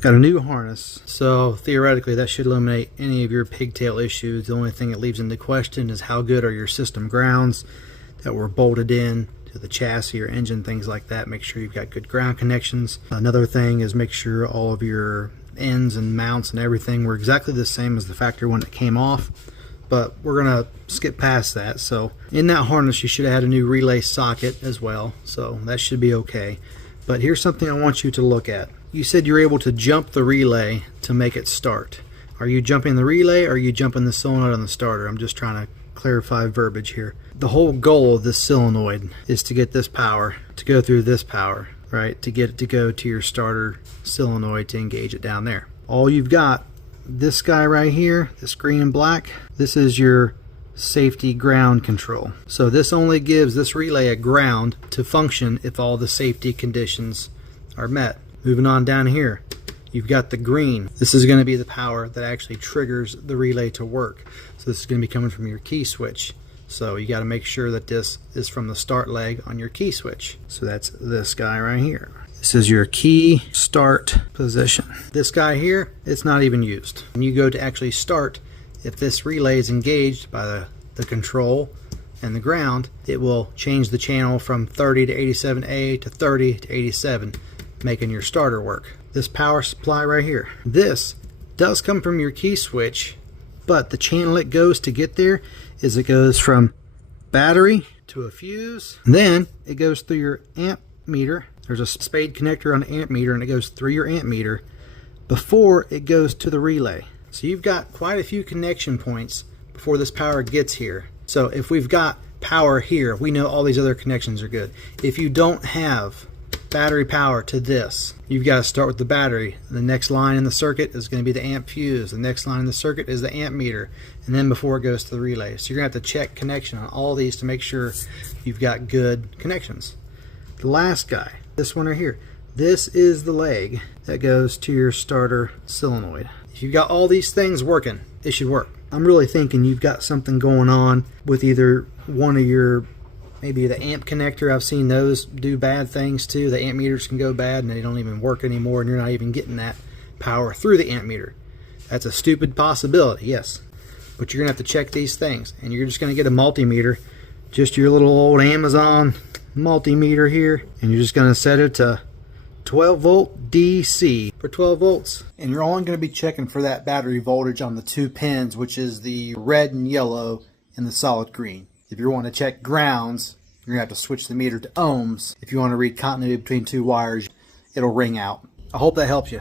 Got a new harness, so theoretically that should eliminate any of your pigtail issues. The only thing it leaves into question is how good are your system grounds that were bolted in to the chassis or engine, things like that. Make sure you've got good ground connections. Another thing is make sure all of your ends and mounts and everything were exactly the same as the factory one that came off, but we're gonna skip past that. So in that harness you should have had a new relay socket as well, so that should be okay. But here's something I want you to look at. You said you're able to jump the relay to make it start. Are you jumping the relay or are you jumping the solenoid on the starter? I'm just trying to clarify verbiage here. The whole goal of this solenoid is to get this power to go through this power, right? To get it to go to your starter solenoid to engage it down there. All you've got, this guy right here, this green and black, this is your safety ground control. So this only gives this relay a ground to function if all the safety conditions are met. Moving on down here, you've got the green. This is going to be the power that actually triggers the relay to work. So this is going to be coming from your key switch. So you got to make sure that this is from the start leg on your key switch. So that's this guy right here. This is your key start position. This guy here, it's not even used. When you go to actually start, if this relay is engaged by the control and the ground, it will change the channel from 30 to 87A to 30 to 87, making your starter work. This power supply right here, this does come from your key switch, but the channel it goes to get there is it goes from battery to a fuse, then it goes through your amp meter. There's a spade connector on the amp meter and it goes through your amp meter before it goes to the relay. So you've got quite a few connection points before this power gets here. So if we've got power here, we know all these other connections are good. If you don't have battery power to this, you've got to start with the battery. The next line in the circuit is going to be the amp fuse. The next line in the circuit is the amp meter, and then before it goes to the relay. So you're going to have to check connection on all these to make sure you've got good connections. The last guy, this one right here, this is the leg that goes to your starter solenoid. If you've got all these things working, it should work. I'm really thinking you've got something going on with either one of your, maybe the amp connector. I've seen those do bad things too. The amp meters can go bad and they don't even work anymore, and you're not even getting that power through the amp meter. That's a stupid possibility, yes. But you're gonna have to check these things, and you're just gonna get a multimeter, just your little old Amazon multimeter here, and you're just gonna set it to 12 volt DC for 12 volts. And you're only going to be checking for that battery voltage on the two pins, which is the red and yellow and the solid green. If you want to check grounds, you're going to have to switch the meter to ohms. If you want to read continuity between two wires, it'll ring out. I hope that helps you.